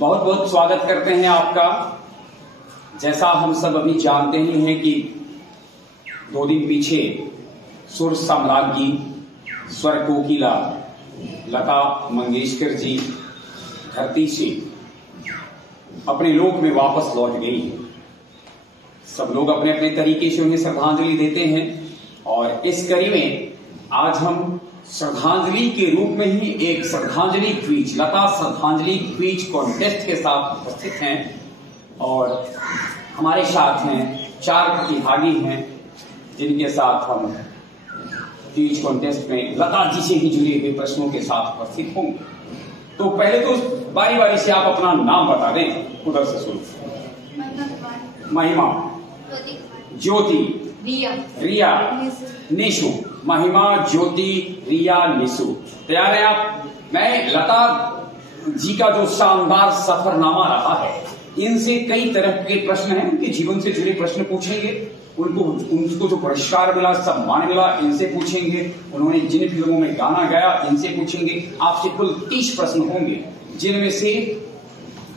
बहुत बहुत स्वागत करते हैं आपका। जैसा हम सब अभी जानते ही हैं कि 2 दिन पीछे सुर साम्राज्ञी स्वर कोकिला लता मंगेशकर जी धरती से अपने लोक में वापस लौट गई। सब लोग अपने अपने तरीके से उन्हें श्रद्धांजलि देते हैं और इस कड़ी में आज हम श्रद्धांजलि के रूप में ही एक श्रद्धांजलि क्विज, लता श्रद्धांजलि क्विज कॉन्टेस्ट के साथ उपस्थित हैं और हमारे साथ हैं 4 प्रतिभागी हैं जिनके साथ हम क्विज कॉन्टेस्ट में लता जी से ही जुड़े हुए प्रश्नों के साथ उपस्थित होंगे। तो पहले तो बारी बारी से आप अपना नाम बता दें। उधर से शुरू। महिमा, ज्योति, रिया, निशु। महिमा, ज्योति, रिया, निशु। तैयार हैं आप? मैं लता जी का जो शानदार सफरनामा रहा है, इनसे कई तरह के प्रश्न हैं, उनके जीवन से जुड़े प्रश्न पूछेंगे, उनको जो पुरस्कार मिला, सम्मान मिला, इनसे पूछेंगे, उन्होंने जिन फिल्मों में गाना गाया इनसे पूछेंगे। आपसे कुल 30 प्रश्न होंगे, जिनमें से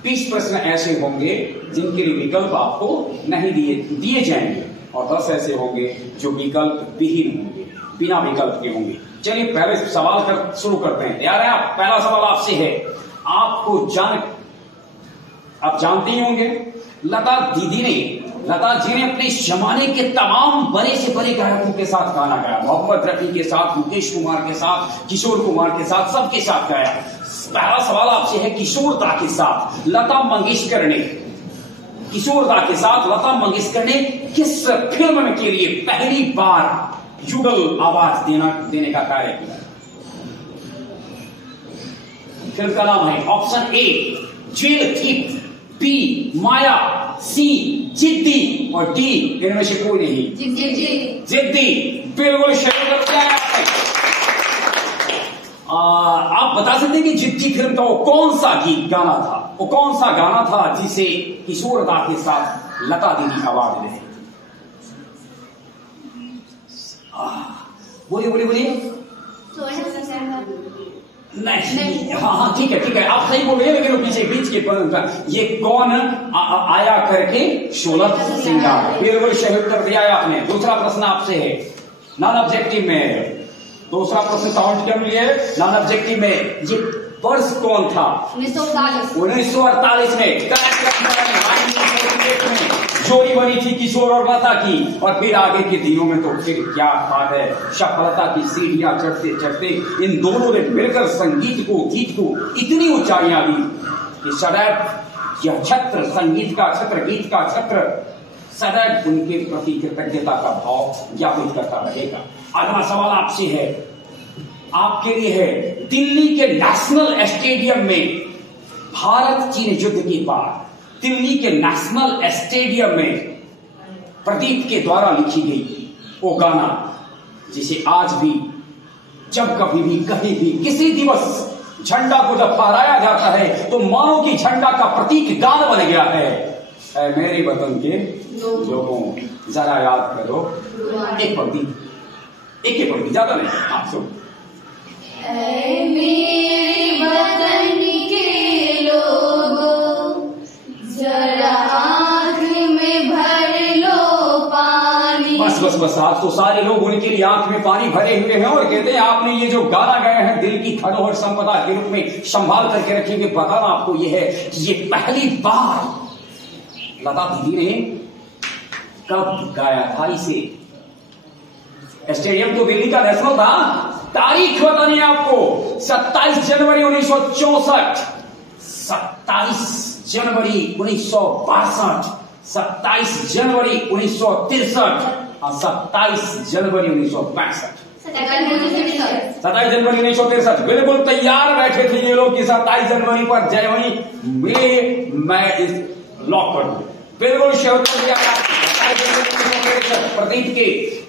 20 प्रश्न ऐसे होंगे जिनके लिए विकल्प आपको नहीं दिए जाएंगे और 10 ऐसे होंगे जो विकल्प विहीन होंगे, बिना विकल्प के होंगे। चलिए पहले सवाल शुरू करते हैं। तैयार है आप? पहला सवाल आपसे है, आप जानते ही होंगे लता जी ने अपने जमाने के तमाम बड़े से बड़े गायकों के साथ गाना गाया। मोहम्मद रफी के साथ, मुकेश कुमार के साथ, किशोर कुमार के साथ, सबके साथ गाया। पहला सवाल आपसे है, किशोरदा के साथ लता मंगेशकर ने किस फिल्म के लिए पहली बार युगल आवाज देने का कार्य किया? फिल्म का नाम है option A jail thief, B Maya, C Ziddi और डी इनमें से कोई नहीं। जिद्दी बिल्कुल सही बताया आपने। आप बता सकते हैं कि जिद्दी फिल्म का वो कौन सा गाना था? वो कौन सा गाना था जिसे किशोरदा के साथ लता दीदी आवाज दे? बोलिए। नहीं, हाँ ठीक है, आप सही बोल रहे हैं, लेकिन पीछे बीच के ये कौन आया करके 16 सिंगार। बिल्कुल सही उत्तर दिया है आपने। दूसरा प्रश्न आपसे है, नॉन ऑब्जेक्टिव में। दूसरा प्रश्न काउंट कर लिए। नॉन ऑब्जेक्टिव में ये वर्ष कौन था? 1948 में। जोड़ी बनी थी किशोर और लता की, और फिर आगे के दिनों में तो फिर क्या बात है, सफलता की सीढ़ियां चढ़ते चढ़ते इन दोनों ने मिलकर संगीत को, गीत को इतनी ऊंचाइयां दी कि सदैव यह छत्र, संगीत का छत्र, गीत का छत्र सदैव उनके प्रति कृतज्ञता का भाव ज्ञापित करता रहेगा। अगला सवाल आपसे है, आपके लिए है, दिल्ली के नेशनल स्टेडियम में भारत चीन युद्ध के बाद दिल्ली के नेशनल स्टेडियम में प्रदीप के द्वारा लिखी गई वो गाना जिसे आज भी जब कभी भी कहीं भी किसी दिवस झंडा को जब फहराया जाता है तो मानो कि झंडा का प्रतीक गान बन गया है। ऐ मेरे वतन के लोगों जरा याद करो, एक पढ़ती ज्यादा नहीं, आप सुन। मेरे वतन के लोगों जरा आंख में भर लो पानी। बस आप तो सारे लोग उनके लिए आंख में पानी भरे हुए हैं और कहते हैं आपने ये जो गाना गाया है दिल की धरोहर संपदा के रूप में संभाल करके रखेंगे। बताना आपको ये है कि ये पहली बार लता दीदी ने कब गाया था इसे? स्टेडियम तो दिल्ली का नेशनल था। तारीख बतानी है आपको, 27 जनवरी 1964, 27 जनवरी 1962, 27 जनवरी 1963 और 27 जनवरी 1965। 27 जनवरी 1963। बिल्कुल तैयार बैठे थे ये लोग कि 27 जनवरी पर जय वही मैं इस लॉक कर दूं। बिल्कुल प्रदीप के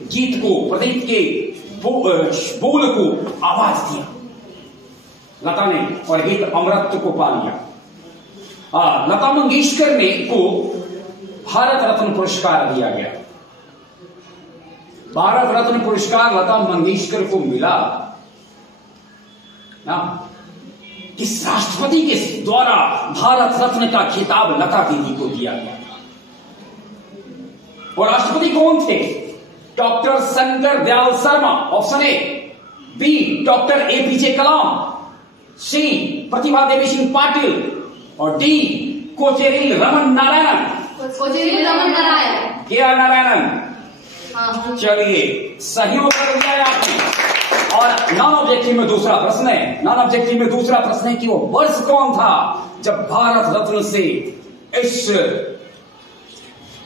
गीत को, प्रदीप के बोल को आवाज दिया लता ने और गीत अमृत को पा लिया। लता मंगेशकर को भारत रत्न पुरस्कार दिया गया। भारत रत्न पुरस्कार लता मंगेशकर को मिला ना, किस राष्ट्रपति के द्वारा भारत रत्न का खिताब लता दीदी को दिया गया था? और राष्ट्रपति कौन थे? Doctor Shankar Dayal Sharma, option A. B doctor APJ Kalam, C Pratibha Devi Singh Patil, और D Kocheril Raman Narayanan. Kocheril Raman Narayan, K R Narayanan. हाँ। चलिए, सही उत्तर दिया है आपने। और नॉन ऑब्जेक्टिव में दूसरा प्रश्न है, नॉन ऑब्जेक्टिव में दूसरा प्रश्न है कि वो वर्ष कौन था जब भारत रत्न से इस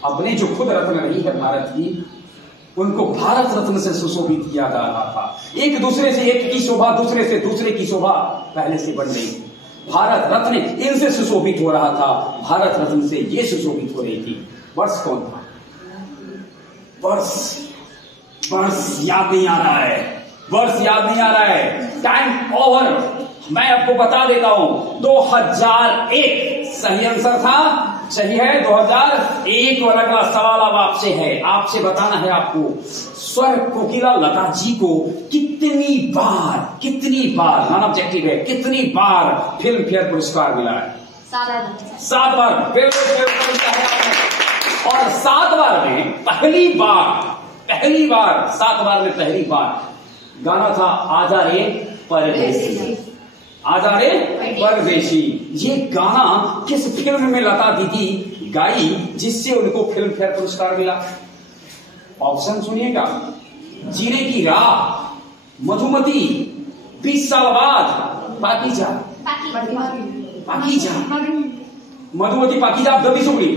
अपने जो खुद रत्न रही है भारत की, उनको भारत रत्न से सुशोभित किया जा रहा था। एक दूसरे से एक की शोभा दूसरे से दूसरे की शोभा पहले से बढ़ रही थी। भारत रत्न इनसे सुशोभित हो रहा था, भारत रत्न से ये सुशोभित हो रही थी। वर्ष कौन था? वर्ष याद नहीं आ रहा है, वर्ष याद नहीं आ रहा है। Time over. मैं आपको बता देता हूं, 2001 सही आंसर था। सही है 2001। और अगला सवाल अब आपसे है, आपसे बताना है आपको स्वर कोकिला लता जी को कितनी बार नॉन ऑब्जेक्टिव है, कितनी बार फिल्म फेयर पुरस्कार मिला है? 7 बार। और 7 बार में पहली बार 7 बार में पहली बार गाना था आजा रे परदेसी। आजा रे परदेसी। ये गाना किस फिल्म में लता दीदी गाई जिससे उनको फिल्म फेयर पुरस्कार मिला? ऑप्शन सुनिएगा, जीने की राह, मधुमती, 20 साल बाद, पाकीजा। मधुमती, पाकीजा, दबी सुगड़ी।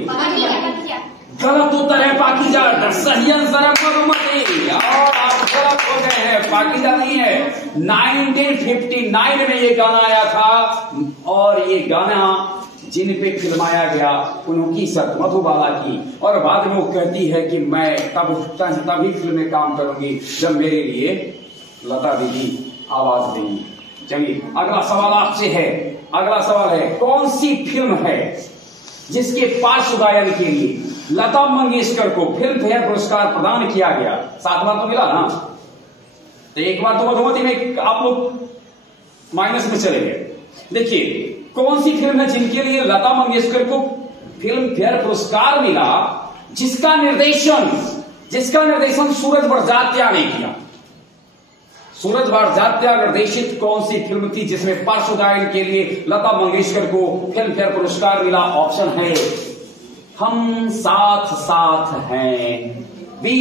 गलत उत्तर है पाकीजा। सही आंसर है मधुमती। और आप गलत हो गए हैं, पाकीजा नहीं है। 1959 में ये गाना आया था, और ये गाना जिन पे फिल्माया गया उनकी सत मधुबाला की। और बाद में वो कहती है कि मैं तभी फिल्म में काम करूंगी जब मेरे लिए लता दीदी आवाज देंगी। चलिए, अगला सवाल आपसे है। अगला सवाल है, कौन सी फिल्म है जिसके पार्श्व गायन के लिए लता मंगेशकर को फिल्म फेयर पुरस्कार प्रदान किया गया? 7 बार तो मिला ना, तो एक बार तो मधुमती में आप लोग माइनस में चले गए। देखिए, कौन सी फिल्म है जिनके लिए लता मंगेशकर को फिल्म फेयर पुरस्कार मिला, जिसका निर्देशन सूरज बड़जात्या ने किया? सूरज बड़जात्या निर्देशित कौन सी फिल्म थी जिसमें पार्श्व गायन के लिए लता मंगेशकर को फिल्म फेयर पुरस्कार मिला? ऑप्शन है, हम साथ साथ हैं, बी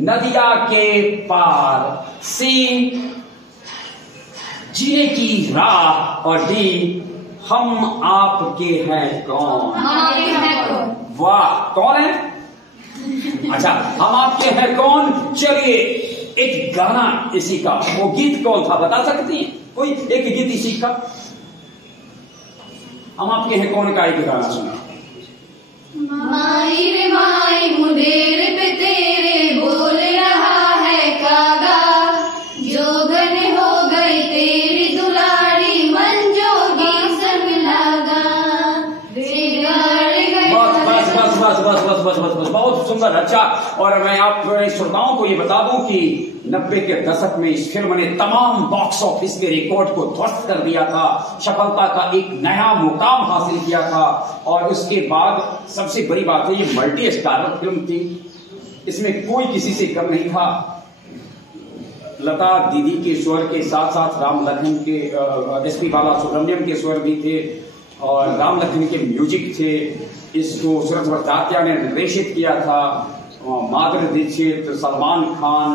नदिया के पार, सी जीने की राह, और डी हम आपके हैं कौन। वाह, कौन है? अच्छा, हम आपके हैं कौन। चलिए, एक गाना इसी का, वो गीत कौन था बता सकती हैं? कोई एक गीत इसी का, हम आपके हैं कौन का एक गाना सुना। माई रे माई मुंडेर पे तेरे बोल रहा है कागा, जोगन हो गई तेरी दुलारी मन जोगी संग लागा। बस बहुत सुंदर। अच्छा, और मैं आप श्रोताओं को ये बता दूं कि 90 के दशक में इस फिल्म ने तमाम बॉक्स ऑफिस के रिकॉर्ड को ध्वस्त कर दिया था, सफलता का एक नया मुकाम हासिल किया था। और उसके बाद सबसे बड़ी बात है, ये मल्टी स्टारर फिल्म थी, इसमें कोई किसी से कम नहीं था। लता दीदी के स्वर के साथ साथ राम लखन के एसपी बालासुब्रमण्यम के स्वर भी थे, और राम लखन के म्यूजिक थे। इसको सूरज बड़जात्या ने निर्देशित किया था। माधुरी दीक्षित, सलमान खान,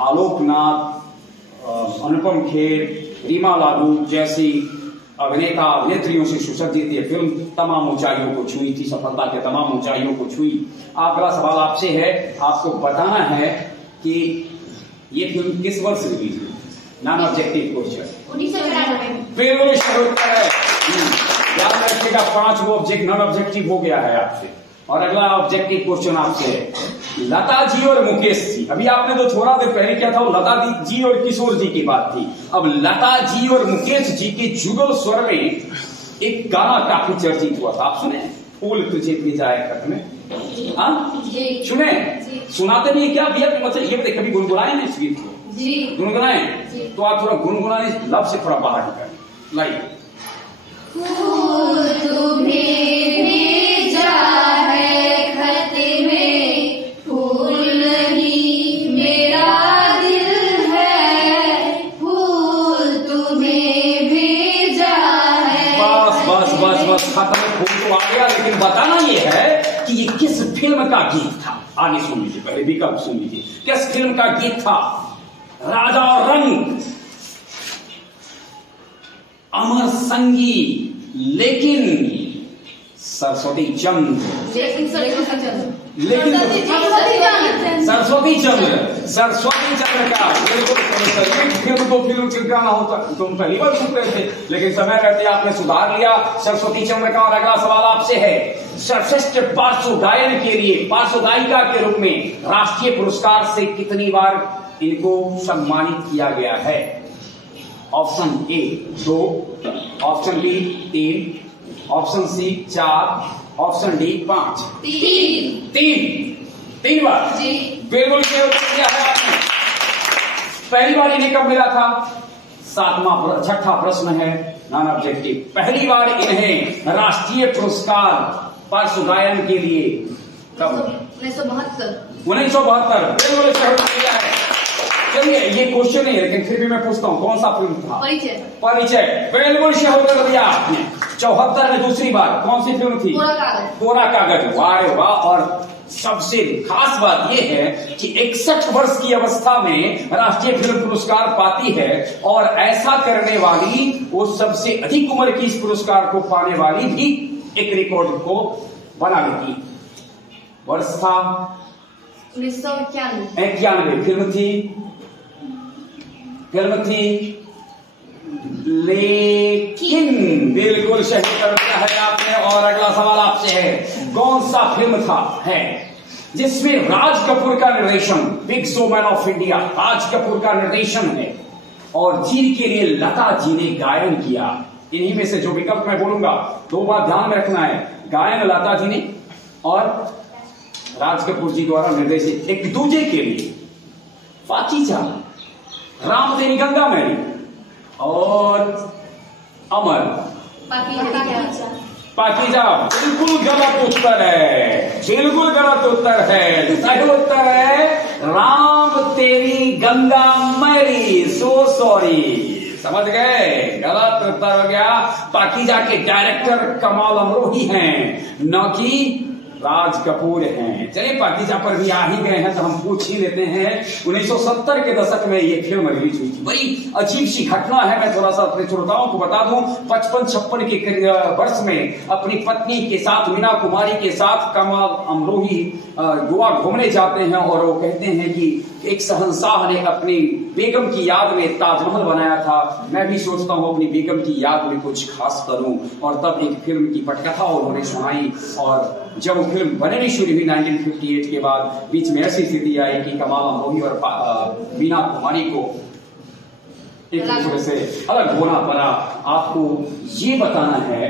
आलोकनाथ, अनुपम खेर, रीमा लागू जैसी अभिनेता अभिनेत्रियों से सुसज्जित ये फिल्म तमाम ऊंचाइयों को छुई थी, सफलता के तमाम ऊंचाइयों को छुई। अगला सवाल आपसे है, आपको बताना है कि ये फिल्म किस वर्ष रिलीज हुई? Non objective question. 1993 याद रखिएगा। 5 ऑब्जेक्ट नॉन ऑब्जेक्टिव हो गया है आपसे। और अगला ऑब्जेक्टिव क्वेश्चन आपसे है, लता जी और मुकेश जी, अभी आपने जो थोड़ा देर पहले किया था वो लता जी और किशोर जी की बात थी। अब लता जी और मुकेश जी के जुगल स्वर में एक गाना काफी चर्चित हुआ था, आप सुने? फूल तुझे भेजा है खत में। सुने? सुनाते नहीं क्या भैया? मतलब ये कभी गुनगुनाए ना इस गीत को? गुनगुनाए तो आप थोड़ा गुनगुनाने लब से थोड़ा बाहर निकालें। लाइक खाता में खून तो आ गया, लेकिन बताना ये है कि ये किस फिल्म का गीत था। आगे सुन लीजिए, पहले विकल्प सुन लीजिए, किस फिल्म का गीत था। राजा और रंग, अमर संगीत, लेकिन सरस्वती चंद्र, लेकिन सरस्वती चंद्र का बिल्कुल फिल्म तो फिल्म का गाना होता, तुम पहली बार सुन रहे थे, लेकिन समय रहते आपने सुधार लिया सरस्वती चंद्र का। और अगला सवाल आपसे है, सर्वश्रेष्ठ पार्श्व गायन के लिए, पार्श्व गायिका के रूप में राष्ट्रीय पुरस्कार से कितनी बार इनको सम्मानित किया गया है। Option A 2, option B 3, option C 4, option D 5। 3 बार बिल्कुल सही उत्तर दिया है आपने। पहली बार इन्हें कब मिला था। छठा प्रश्न है नॉन ऑब्जेक्टिव। पहली बार इन्हें राष्ट्रीय पुरस्कार पार्श्व गायन के लिए कब। 1972 बिल्कुल सही उत्तर दिया है। चलिए ये क्वेश्चन नहीं है, लेकिन फिर भी मैं पूछता हूँ, कौन सा फिल्म था। परिचय बिल्कुल सही उत्तर दिया आपने। 74 में दूसरी बार कौन सी फिल्म थी। कोरा कागज। वाह वाह। और सबसे खास बात यह है कि 61 वर्ष की अवस्था में राष्ट्रीय फिल्म पुरस्कार पाती है, और ऐसा करने वाली वो सबसे अधिक उम्र की इस पुरस्कार को पाने वाली भी एक रिकॉर्ड को बना लेती। वर्ष था 1991। फिल्म थी लेकिन बिल्कुल सही कर दिया है आपने। और अगला सवाल आपसे है, कौन सा फिल्म था है जिसमें राज कपूर का निर्देशन, big showman of India, Raj Kapoor का निर्देशन है, और जिनके लिए लता जी ने गायन किया। इन्हीं में से जो विकल्प मैं बोलूंगा 2 बार ध्यान में रखना है। गायन लता जी ने और राज कपूर जी द्वारा निर्देशित एक दूजे के लिए। पाकीजा, राम तेरी गंगा मैली और अमर। पाकीजा बिल्कुल गलत उत्तर है, बिल्कुल गलत उत्तर है। सही उत्तर है राम तेरी गंगा मैली। सो सॉरी, समझ गए, गलत उत्तर हो गया। पाकीजा के डायरेक्टर कमाल अमरोही हैं, न कि राज कपूर हैं। चलिए पाकीजा पर भी आ ही गए हैं तो हम पूछ ही लेते हैं। 1970 के दशक में ये फिल्म रिलीज हुई थी। बड़ी अजीब सी घटना है, मैं थोड़ा सा अपने श्रोताओं को बता दूं। 55-56 के वर्ष में अपनी पत्नी के साथ, मीना कुमारी के साथ कमाल अमरोही गोवा घूमने जाते हैं, और वो कहते हैं कि एक शहंशाह ने अपनी बेगम की याद में ताजमहल बनाया था, मैं भी सोचता हूँ अपनी बेगम की याद में कुछ खास करूं। और तब एक फिल्म की पटकथा उन्होंने सुनाई, और जब वो फिल्म बननी शुरू हुई 1958 के बाद, बीच में ऐसी स्थिति आई कि कमाल अमरोही और मीना कुमारी को एक दूसरे से अलग होना पड़ा। आपको ये बताना है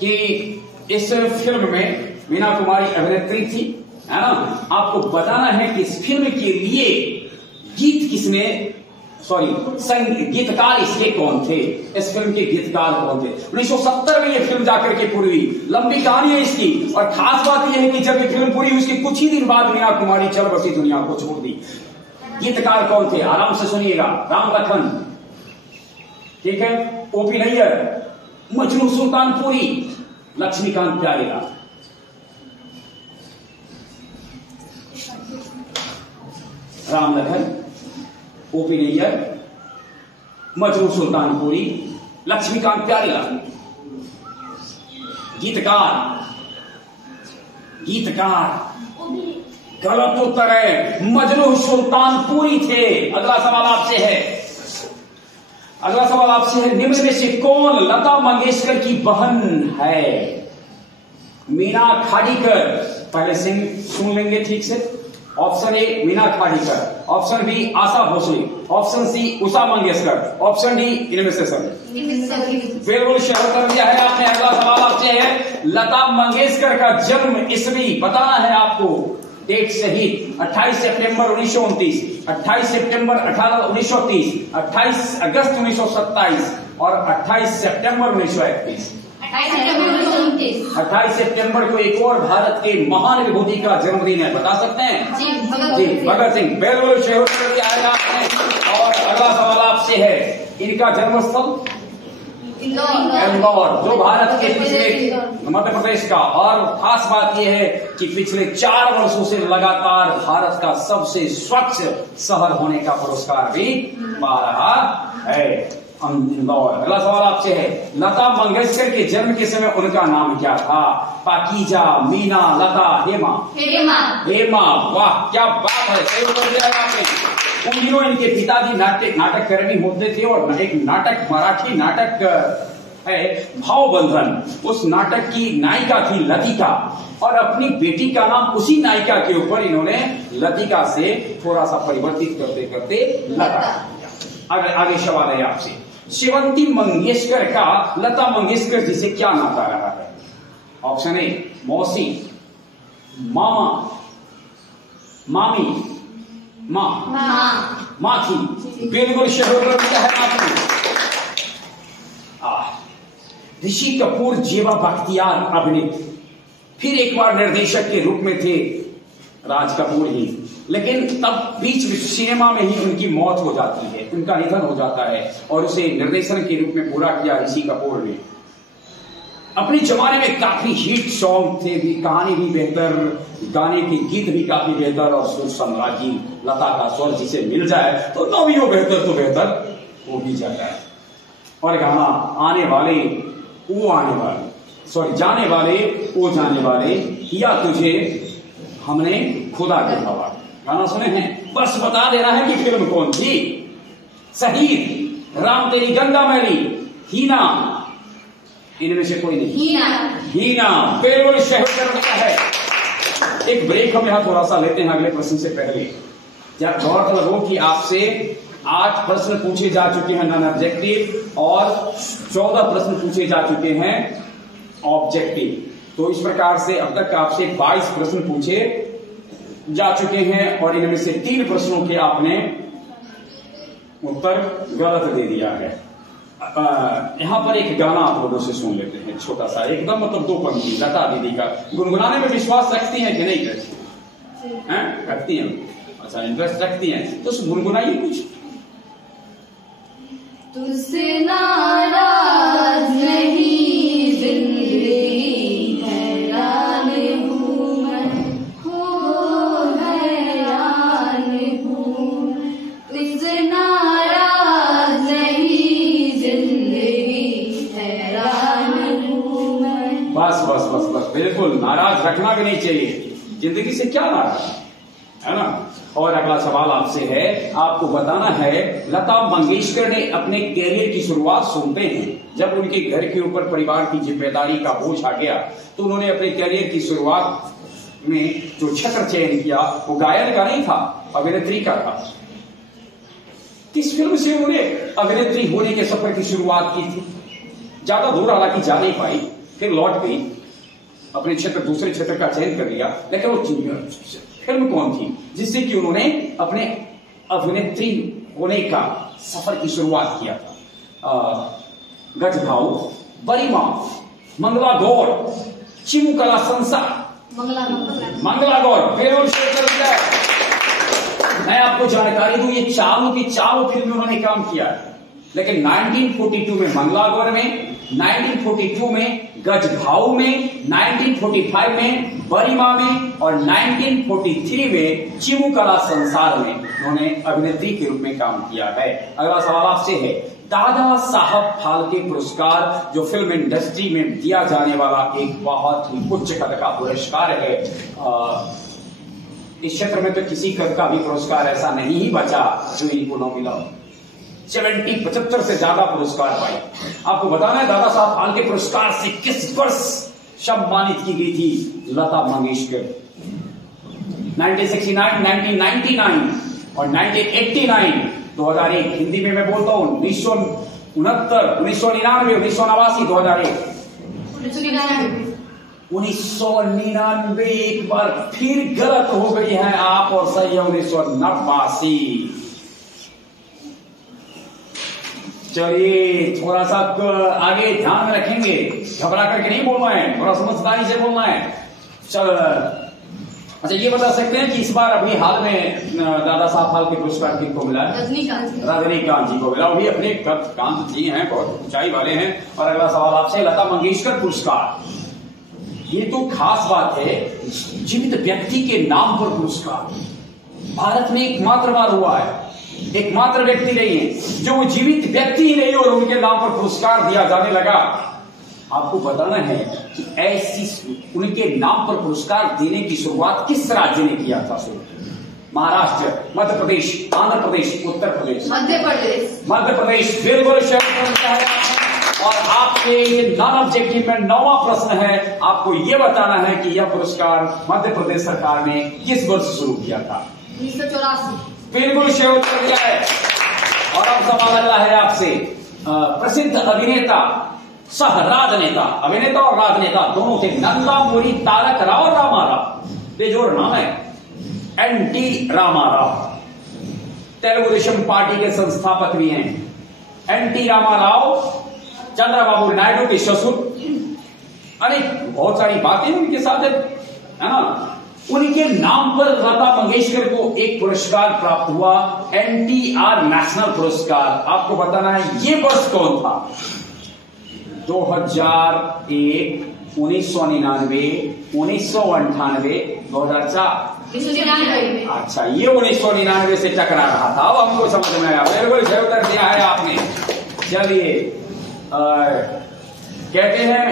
कि इस फिल्म में मीना कुमारी अभिनेत्री थी, है ना। आपको बताना है कि इस फिल्म के लिए गीत किसने, गीतकार इसके कौन थे, इस फिल्म के गीतकार कौन थे। 1970 में ये फिल्म जाकर के पूरी हुई। लंबी कहानी है इसकी, और खास बात यह है कि जब ये फिल्म पूरी हुई उसके कुछ ही दिन बाद मीना कुमारी चल बसी दुनिया को छोड़ दी। गीतकार कौन थे, आराम से सुनिएगा। राम लखन, ठीक है, ओपी नैयर, मजनू सुल्तानपुरी, लक्ष्मीकांत प्यारेलाल। राम लखन, ओपी नैयर, मजनू सुल्तानपुरी, लक्ष्मीकांत प्यारेलाल। गीतकार गलत उत्तर है, मजनू सुल्तानपुरी थे। अगला सवाल आपसे है, निम्न में से कौन लता मंगेशकर की बहन है। मीना खाड़ीकर, पहले सुन लेंगे ठीक से। Option A Meena Khadikar, option B Asha Bhosle, option C Usha Mangeshkar, option D इनमें से सभी। बिल्कुल सही उत्तर दिया है आपने। अगला सवाल आपसे है, लता मंगेशकर का जन्म ईस्वी बताना है आपको, डेट सहित। 28 सितंबर 1929, 28 सितंबर 1930, 28 अगस्त 1927 और 28 सितंबर 1931। 28 सितंबर को एक और भारत के महान विभूति का जन्मदिन है, बता सकते हैं जी, भगत सिंह। बिल्कुल सही उत्तर दिया है आपने। और अगला सवाल आपसे है, इनका जन्मस्थल इंदौर, जो भारत के पिछले मध्य प्रदेश का, और खास बात यह है कि पिछले 4 वर्षों से लगातार भारत का सबसे स्वच्छ शहर होने का पुरस्कार भी पा रहा है इंदौर। अगला सवाल आपसे है, लता मंगेशकर के जन्म के समय उनका नाम क्या था? पाकीजा, मीना, लता, हेमा? हेमा। वाह, क्या बात है, सही उत्तर दिया आपने। उन दिनों इनके पिताजी नाटक कर्मी होते थे और एक नाटक, मराठी नाटक है भावबंधन, उस नाटक की नायिका थी लतिका, और अपनी बेटी का नाम उसी नायिका के ऊपर इन्होंने लतिका से थोड़ा सा परिवर्तित करते करते लता। आगे सवाल है आपसे, श्रीवंती मंगेशकर का लता मंगेशकर जी से क्या नाता रहा है? ऑप्शन ए मौसी, मामा, मामी, माँ थी। बिल्कुल सही है आपने। ऋषि कपूर जेवा बख्तियार अभिनीत, फिर एक बार निर्देशक के रूप में थे राज कपूर ही, लेकिन तब बीच सिनेमा में ही उनकी मौत हो जाती है, उनका निधन हो जाता है, और उसे निर्देशन के रूप में पूरा किया ऋषि कपूर ने। अपने जमाने में काफी हिट सॉन्ग थे भी, कहानी भी बेहतर, गाने के गीत भी काफी बेहतर, और सुर सम्राज्ञी लता का स्वर जिसे मिल जाए तो न भी हो बेहतर तो बेहतर हो भी जाता है। और गाना आने वाले वो आने वाले, सॉरी जाने वाले वो जाने वाले, किया तुझे हमने खुदा के हवाले, गाना सुने हैं? बस बता देना है कि फिल्म कौन थी। शहीद, राम तेरी गंगा मैली, हीना, इनमें से कोई नहीं। हीना बिल्कुल सही उत्तर है। एक ब्रेक हम यहां थोड़ा सा लेते हैं अगले प्रश्न से पहले। जब गौरतलब हो कि आपसे 8 प्रश्न पूछे जा चुके हैं नॉन ऑब्जेक्टिव, और 14 प्रश्न पूछे जा चुके हैं ऑब्जेक्टिव। तो इस प्रकार से अब तक आपसे 22 प्रश्न पूछे जा चुके हैं, और इनमें से 3 प्रश्नों के आपने उत्तर गलत दे दिया है। यहां पर एक गाना आप लोगों से सुन लेते हैं, छोटा सा, एकदम मतलब 2 पंक्ति लता दीदी का। गुनगुनाने में विश्वास रखती हैं कि नहीं रखती हैं? अच्छा, इंटरेस्ट रखती हैं, तो गुनगुनाइए कुछ। तुझसे नाराज नहीं जिंदगी हैरान हूँ मैं, हो हैरान हूँ, तुझसे नाराज नहीं जिंदगी हैरान हूँ मैं। बस बस बस बस, बिल्कुल नाराज रखना भी नहीं चाहिए, जिंदगी से क्या नाराज है ना। और अगला सवाल आपसे है, आपको बताना है लता मंगेशकर ने अपने कैरियर की शुरुआत सुनते हैं जब उनके घर के ऊपर परिवार की जिम्मेदारी का बोझ आ गया, तो उन्होंने अपने कैरियर की शुरुआत में जो क्षेत्र चयन किया वो गायन का नहीं था, अभिनेत्री का था। किस फिल्म से उन्होंने अभिनेत्री होने के सफर की शुरुआत की थी? ज्यादा दूर हालांकि जा नहीं पाई, फिर लौट गई, अपने क्षेत्र दूसरे क्षेत्र का चयन कर लिया, लेकिन वो फिल्म कौन थी जिससे कि उन्होंने अपने अभिनेत्री होने का सफर की शुरुआत किया था? गजभाऊ, बरिमा, मंगला गौर, चिमू कला संसार, मंगला गौर। मैं आपको जानकारी दूं, ये चारों की चारों फिल्म में उन्होंने काम किया है, लेकिन 1942 में मंगला गौर में, 1942 में गजभाऊ में, 1945 में बरिमा में, और 1943 में चिमू कला संसार में उन्होंने अभिनेत्री के रूप में काम किया है। अगला सवाल आपसे है, दादा साहब फाल्के पुरस्कार जो फिल्म इंडस्ट्री में दिया जाने वाला एक बहुत ही उच्च कद का पुरस्कार है, इस क्षेत्र में तो किसी कद का भी पुरस्कार ऐसा नहीं ही बचा जो इनको न मिला। 75 से ज्यादा पुरस्कार पाए। आपको बताना है दादा साहब फाल्के पुरस्कार से किस वर्ष सम्मानित की गई थी लता मंगेशकर? 1969, 1999 और 1989, 2001। हिंदी में मैं बोलता हूं 1969, 1999, 1989, 2001। 1999 एक बार फिर गलत हो गई है आप, और सही है 1989। चलिए थोड़ा सा आगे ध्यान में रखेंगे, घबरा करके नहीं बोलना है, थोड़ा समझदारी से बोलना है। चल अच्छा, ये बता सकते हैं कि इस बार अभी हाल में दादा साहब फाल्के पुरस्कार किनको मिला है? रजनीकांत जी को मिला। वो भी अपने कांत जी हैं, बहुत ऊंचाई वाले हैं। और अगला सवाल आपसे, लता मंगेशकर पुरस्कार, ये तो खास बात है, जीवित व्यक्ति के नाम पर पुरस्कार। भारत में एकमात्र बार हुआ है, एकमात्र व्यक्ति नहीं है जो वो जीवित व्यक्ति ही नहीं और उनके नाम पर पुरस्कार दिया जाने लगा। आपको बताना है कि ऐसी उनके नाम पर पुरस्कार देने की शुरुआत किस राज्य ने किया था? महाराष्ट्र, मध्य प्रदेश, आंध्र प्रदेश, उत्तर प्रदेश? मध्य प्रदेश। बिल्कुल सही। और आपके नॉन ऑब्जेक्टिव में 9वां प्रश्न है, आपको यह बताना है कि यह पुरस्कार मध्य प्रदेश सरकार ने किस वर्ष शुरू किया था? 1984। बिल्कुल सही उत्तर दिया है। और अब सवाल अगला है आपसे, प्रसिद्ध अभिनेता सह राजनेता, अभिनेता और राजनेता दोनों थे, नंदामूरी तारक राव और रामाराव, बेजोड़ नाम है, एनटी रामाराव। तेलुगु देशम पार्टी के संस्थापक भी हैं। एनटी रामाराव चंद्रबाबू नायडू के ससुर। अनेक बहुत सारी बातें उनके साथ है ना। उनके नाम पर लता मंगेशकर को एक पुरस्कार प्राप्त हुआ, एनटीआर नेशनल पुरस्कार। आपको बताना है ये वर्ष कौन था? 2001, 1999, 1998, 2004। अच्छा, ये 1999 से टकरा रहा था। अब हमको समझ में आया, बिल्कुल सही उत्तर दिया है आपने। चलिए, कहते हैं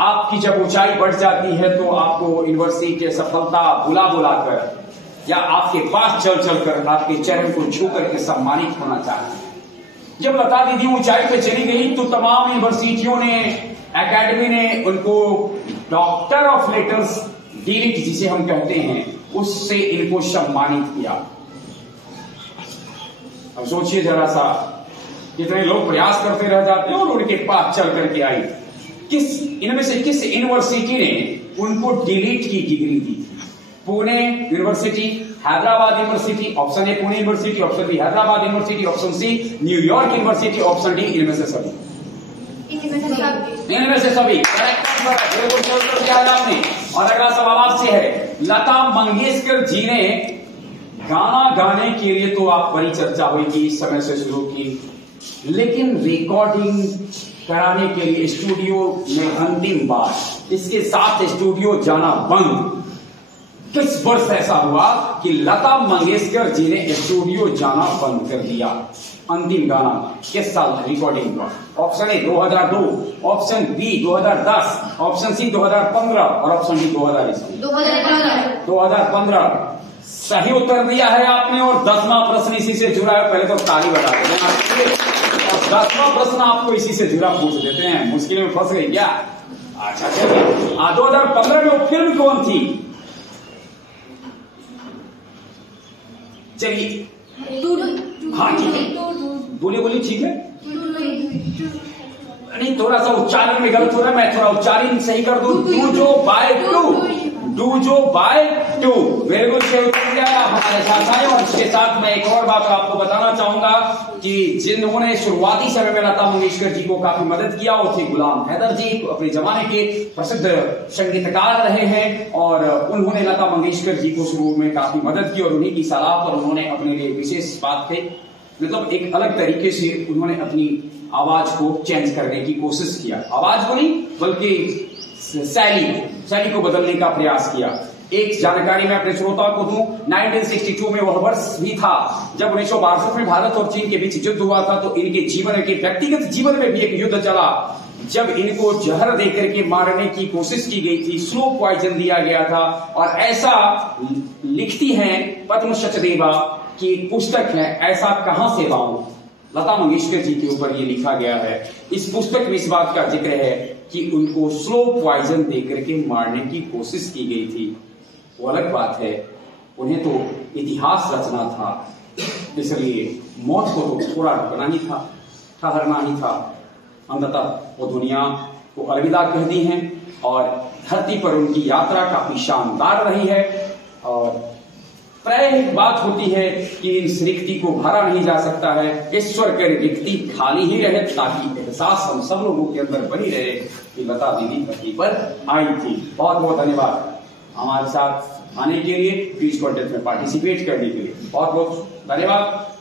आपकी जब ऊंचाई बढ़ जाती है तो आपको यूनिवर्सिटी की सफलता बुला बुलाकर या आपके पास चल चलकर आपके चरण को छू करके सम्मानित होना चाहिए। जब लता दीदी ऊंचाई पे चली गई तो तमाम यूनिवर्सिटियों ने, एकेडमी ने उनको डॉक्टर ऑफ लेटर्स, डीलिट जिसे हम कहते हैं, उससे इनको सम्मानित किया। अब सोचिए जरा सा, कितने लोग प्रयास करते रह जाते हैं और उनके पास चल करके आई। इनमें से किस यूनिवर्सिटी ने उनको डीलिट की डिग्री दी? Pune university, Hyderabad university, option A Pune university, option B Hyderabad university, option C New York university, option D इनमें से सभी। इनमें से सभी करेक्ट किया है आपने। और अगला सवाल आपसे है, लता मंगेशकर जी ने गाना गाने के लिए तो आप बड़ी चर्चा हुई कि इस समय से शुरू की, लेकिन रिकॉर्डिंग कराने के लिए स्टूडियो में अंतिम बार इसके साथ स्टूडियो जाना बंद किस वर्ष ऐसा हुआ कि लता मंगेशकर जी ने स्टूडियो जाना बंद कर दिया? अंतिम गाना किस साल रिकॉर्डिंग हुआ? Option A 2002, option B 2010, option C 2015 और ऑप्शन डी 2015। सही उत्तर दिया है आपने। और 10वां प्रश्न इसी से जुड़ा है, पहले तो ताली बजा देते हैं। और 10वां प्रश्न आपको इसी से जुड़ा पूछ देते हैं। मुश्किल में फंस गई क्या? अच्छा चलिए, 2015 में वो फिल्म कौन थी? चलिए, हाँ ठीक है, बोलिए बोलिए, ठीक है। नहीं, थोड़ा सा उच्चारण में गलत हो रहा है, मैं थोड़ा उच्चारण सही कर दूं। डूजो बाय टू। बिल्कुल सही उत्तर दिया हमारे साथ आए। और इसके साथ मैं एक और बात आपको बताना चाहूंगा कि जिन्होंने शुरुआती समय में लता मंगेशकर जी को काफी मदद किया वो थे गुलाम हैदर जी, अपने जमाने के प्रसिद्ध संगीतकार रहे हैं। और उन्होंने लता मंगेशकर जी को शुरू में काफी मदद की और उन्हीं की सलाह पर उन्होंने अपने लिए विशेष बात पे, मतलब एक अलग तरीके से उन्होंने अपनी आवाज को चेंज करने की कोशिश किया। आवाज को नहीं बल्कि शैली को बदलने का प्रयास किया। एक जानकारी मैं अपने श्रोताओं को दूं, 1962 में वह वर्ष भी था जब 1962 में भारत और चीन के बीच युद्ध हुआ था। तो इनके जीवन के व्यक्तिगत जीवन में भी एक युद्ध चला जब इनको जहर देकर के मारने की कोशिश की गई थी, स्लो पॉइजन दिया गया था। और ऐसा लिखती हैं पद्म सचदेवा की एक पुस्तक है, ऐसा कहां से पाऊं, लता मंगेशकर जी के ऊपर ये लिखा गया है। इस पुस्तक में इस बात का जिक्र है कि उनको स्लो पॉइजन देकर के मारने की कोशिश की गई थी। वो अलग बात है, उन्हें तो इतिहास रचना था, इसलिए मौत को तो थोड़ा रुकना ही था, ठहरना ही था। अंततः वो दुनिया को अलविदा कह दी हैं और धरती पर उनकी यात्रा काफी शानदार रही है। और प्राय एक बात होती है कि इस रिक्ति को भरा नहीं जा सकता है, ईश्वर के रिक्ति खाली ही रहे, ताकि एहसास हम सब लोगों के अंदर बनी रहे कि लता दीदी धरती पर आई थी। बहुत बहुत धन्यवाद। हमारे साथ आने के लिए, क्विज कॉन्टेस्ट में पार्टिसिपेट करने के लिए बहुत बहुत धन्यवाद।